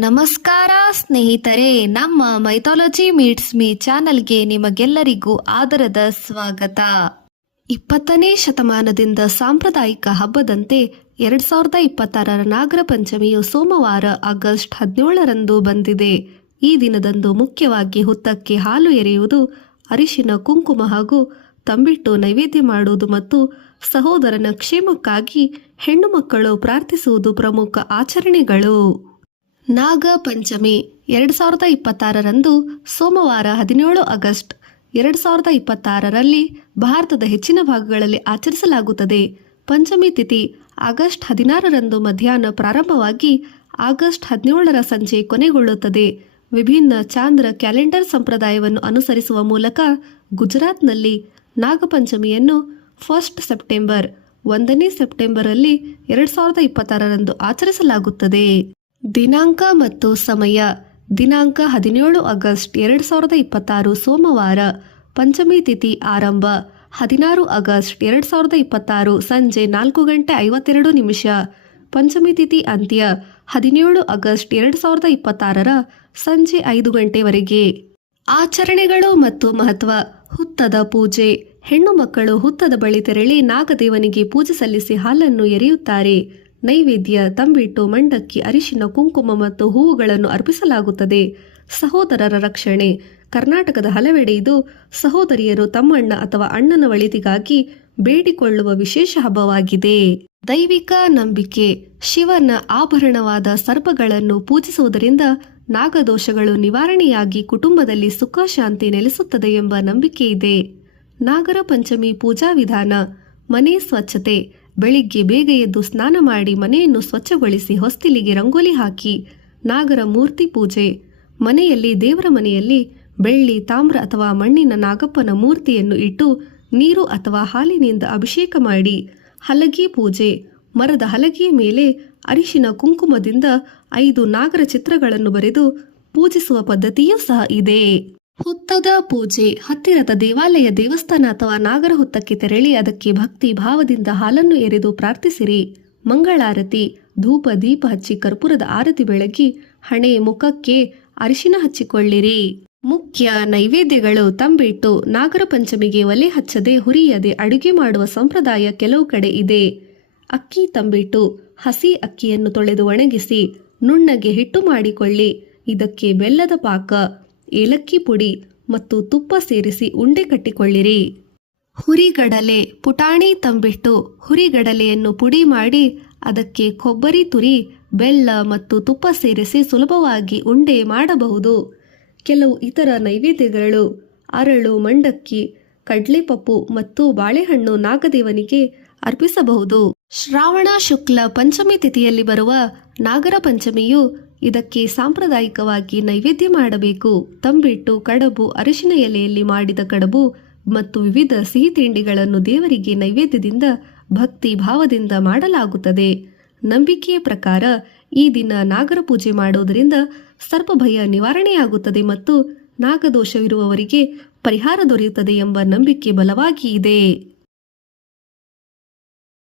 ನಮಸ್ಕಾರ ಸ್ನೇಹಿತರೆ, ನಮ್ಮ ಮೈಥಾಲಜಿ ಮೀಟ್ಸ್ ಮೀ ಚಾನಲ್ಗೆ ನಿಮಗೆಲ್ಲರಿಗೂ ಆದರದ ಸ್ವಾಗತ. 20ನೇ ಶತಮಾನದಿಂದ ಸಾಂಪ್ರದಾಯಿಕ ಹಬ್ಬದಂತೆ 2026ರ ನಾಗರ ಪಂಚಮಿಯು ಸೋಮವಾರ ಆಗಸ್ಟ್ 17ರಂದು ಬಂದಿದೆ. ಈ ದಿನದಂದು ಮುಖ್ಯವಾಗಿ ಹುತ್ತಕ್ಕೆ ಹಾಲು ಎರೆಯುವುದು, ಅರಿಶಿನ ಕುಂಕುಮ ಹಾಗೂ ತಂಬಿಟ್ಟು ನೈವೇದ್ಯ ಮಾಡುವುದು ಮತ್ತು ಸಹೋದರನ ಕ್ಷೇಮಕ್ಕಾಗಿ ಹೆಣ್ಣು ಮಕ್ಕಳು ಪ್ರಾರ್ಥಿಸುವುದು ಪ್ರಮುಖ ಆಚರಣೆಗಳು. ನಾಗ ಪಂಚಮಿ 2026ರಂದು ಸೋಮವಾರ 17 ಆಗಸ್ಟ್ 2026ರಲ್ಲಿ ಭಾರತದ ಹೆಚ್ಚಿನ ಭಾಗಗಳಲ್ಲಿ ಆಚರಿಸಲಾಗುತ್ತದೆ. ಪಂಚಮಿ ತಿಥಿ ಆಗಸ್ಟ್ 16ರಂದು ಮಧ್ಯಾಹ್ನ ಪ್ರಾರಂಭವಾಗಿ ಆಗಸ್ಟ್ 17ರ ಸಂಜೆ ಕೊನೆಗೊಳ್ಳುತ್ತದೆ. ವಿಭಿನ್ನ ಚಾಂದ್ರ ಕ್ಯಾಲೆಂಡರ್ ಸಂಪ್ರದಾಯವನ್ನು ಅನುಸರಿಸುವ ಮೂಲಕ ಗುಜರಾತ್ನಲ್ಲಿ ನಾಗಪಂಚಮಿಯನ್ನು 1 ಸೆಪ್ಟೆಂಬರ್ 1ನೇ ಸೆಪ್ಟೆಂಬರಲ್ಲಿ 2026ರಂದು ಆಚರಿಸಲಾಗುತ್ತದೆ. ದಿನಾಂಕ ಮತ್ತು ಸಮಯ. ದಿನಾಂಕ 17 ಆಗಸ್ಟ್ 2026 ಸೋಮವಾರ. ಪಂಚಮಿ ತಿಥಿ ಆರಂಭ 16 ಆಗಸ್ಟ್ 2026 ಸಂಜೆ 4:52. ಪಂಚಮಿ ತಿಥಿ ಅಂತ್ಯ 17 ಆಗಸ್ಟ್ 2026ರ ಸಂಜೆ 5 ಗಂಟೆವರೆಗೆ. ಆಚರಣೆಗಳು ಮತ್ತು ಮಹತ್ವ. ಹುತ್ತದ ಪೂಜೆ. ಹೆಣ್ಣು ಮಕ್ಕಳು ಹುತ್ತದ ಬಳಿ ತೆರಳಿ ನಾಗದೇವನಿಗೆ ಪೂಜೆ ಸಲ್ಲಿಸಿ ಹಾಲನ್ನು ಎರೆಯುತ್ತಾರೆ. ನೈವೇದ್ಯ ತಂಬಿಟ್ಟು, ಮಂಡಕ್ಕಿ, ಅರಿಶಿನ ಕುಂಕುಮ ಮತ್ತು ಹೂವುಗಳನ್ನು ಅರ್ಪಿಸಲಾಗುತ್ತದೆ. ಸಹೋದರರ ರಕ್ಷಣೆ. ಕರ್ನಾಟಕದ ಹಲವೆಡೆ ಇದು ಸಹೋದರಿಯರು ತಮ್ಮಣ್ಣ ಅಥವಾ ಅಣ್ಣನ ಒಳಿತಿಗಾಗಿ ಬೇಡಿಕೊಳ್ಳುವ ವಿಶೇಷ ಹಬ್ಬವಾಗಿದೆ. ದೈವಿಕ ನಂಬಿಕೆ. ಶಿವನ ಆಭರಣವಾದ ಸರ್ಪಗಳನ್ನು ಪೂಜಿಸುವುದರಿಂದ ನಾಗದೋಷಗಳು ನಿವಾರಣೆಯಾಗಿ ಕುಟುಂಬದಲ್ಲಿ ಸುಖ ಶಾಂತಿ ನೆಲೆಸುತ್ತದೆ ಎಂಬ ನಂಬಿಕೆ ಇದೆ. ನಾಗರ ಪಂಚಮಿ ಪೂಜಾ ವಿಧಾನ. ಮನೆ ಸ್ವಚ್ಛತೆ. ಬೆಳಿಗ್ಗೆ ಬೇಗ ಎದ್ದು ಸ್ನಾನ ಮಾಡಿ ಮನೆಯನ್ನು ಸ್ವಚ್ಛಗೊಳಿಸಿ ಹೊಸ್ತಿಲಿಗೆ ರಂಗೋಲಿ ಹಾಕಿ ನಾಗರ ಮೂರ್ತಿ ಪೂಜೆ. ಮನೆಯಲ್ಲಿ ದೇವರ ಮನೆಯಲ್ಲಿ ಬೆಳ್ಳಿ, ತಾಮ್ರ ಅಥವಾ ಮಣ್ಣಿನ ನಾಗಪ್ಪನ ಮೂರ್ತಿಯನ್ನು ಇಟ್ಟು ನೀರು ಅಥವಾ ಹಾಲಿನಿಂದ ಅಭಿಷೇಕ ಮಾಡಿ. ಹಲಗಿ ಪೂಜೆ. ಮರದ ಹಲಗೆಯ ಮೇಲೆ ಅರಿಶಿನ ಕುಂಕುಮದಿಂದ 5 ನಾಗರ ಚಿತ್ರಗಳನ್ನು ಬರೆದು ಪೂಜಿಸುವ ಪದ್ಧತಿಯೂ ಸಹ ಇದೆ. ಹುತ್ತದ ಪೂಜೆ. ಹತ್ತಿರದ ದೇವಾಲಯ, ದೇವಸ್ಥಾನ ಅಥವಾ ನಾಗರ ಹುತ್ತಕ್ಕೆ ತೆರಳಿ ಅದಕ್ಕೆ ಭಕ್ತಿ ಭಾವದಿಂದ ಹಾಲನ್ನು ಎರೆದು ಪ್ರಾರ್ಥಿಸಿರಿ. ಮಂಗಳಾರತಿ. ಧೂಪ ದೀಪ ಹಚ್ಚಿ ಕರ್ಪೂರದ ಆರತಿ ಬೆಳಗಿ ಹಣೆ ಮುಖಕ್ಕೆ ಅರಿಶಿನ ಹಚ್ಚಿಕೊಳ್ಳಿರಿ. ಮುಖ್ಯ ನೈವೇದ್ಯಗಳು. ತಂಬಿಟ್ಟು. ನಾಗರ ಪಂಚಮಿಗೆ ಒಲೆ ಹಚ್ಚದೆ ಹುರಿಯದೆ ಅಡುಗೆ ಮಾಡುವ ಸಂಪ್ರದಾಯ ಕೆಲವು ಕಡೆ ಇದೆ. ಅಕ್ಕಿ ತಂಬಿಟ್ಟು. ಹಸಿ ಅಕ್ಕಿಯನ್ನು ತೊಳೆದು ಒಣಗಿಸಿ ನುಣ್ಣಗೆ ಹಿಟ್ಟು ಮಾಡಿಕೊಳ್ಳಿ. ಇದಕ್ಕೆ ಬೆಲ್ಲದ ಪಾಕ, ಏಲಕ್ಕಿ ಪುಡಿ ಮತ್ತು ತುಪ್ಪ ಸೇರಿಸಿ ಉಂಡೆ ಕಟ್ಟಿಕೊಳ್ಳಿರಿ. ಹುರಿಗಡಲೆ. ಪುಟಾಣಿ ತಂಬಿಟ್ಟು. ಹುರಿಗಡಲೆಯನ್ನು ಪುಡಿ ಮಾಡಿ ಅದಕ್ಕೆ ಕೊಬ್ಬರಿ ತುರಿ, ಬೆಲ್ಲ ಮತ್ತು ತುಪ್ಪ ಸೇರಿಸಿ ಸುಲಭವಾಗಿ ಉಂಡೆ ಮಾಡಬಹುದು. ಕೆಲವು ಇತರ ನೈವೇದ್ಯಗಳು. ಅರಳು, ಮಂಡಕ್ಕಿ, ಕಡ್ಲೆಪಪ್ಪು ಮತ್ತು ಬಾಳೆಹಣ್ಣು ನಾಗದೇವನಿಗೆ ಅರ್ಪಿಸಬಹುದು. ಶ್ರಾವಣ ಶುಕ್ಲ ಪಂಚಮಿ ತಿಥಿಯಲ್ಲಿ ಬರುವ ನಾಗರ ಪಂಚಮಿಯು ಇದಕ್ಕೆ ಸಾಂಪ್ರದಾಯಿಕವಾಗಿ ನೈವೇದ್ಯ ಮಾಡಬೇಕು. ತಂಬಿಟ್ಟು, ಕಡಬು, ಅರಿಶಿನ ಎಲೆಯಲ್ಲಿ ಮಾಡಿದ ಕಡಬು ಮತ್ತು ವಿವಿಧ ಸಿಹಿ ತಿಂಡಿಗಳನ್ನು ದೇವರಿಗೆ ನೈವೇದ್ಯದಿಂದ ಭಕ್ತಿ ಭಾವದಿಂದ ಮಾಡಲಾಗುತ್ತದೆ. ನಂಬಿಕೆಯ ಪ್ರಕಾರ ಈ ದಿನ ನಾಗರ ಪೂಜೆ ಮಾಡುವುದರಿಂದ ಸರ್ಪಭಯ ನಿವಾರಣೆಯಾಗುತ್ತದೆ ಮತ್ತು ನಾಗದೋಷವಿರುವವರಿಗೆ ಪರಿಹಾರ ದೊರೆಯುತ್ತದೆ ಎಂಬ ನಂಬಿಕೆ ಬಲವಾಗಿ ಇದೆ.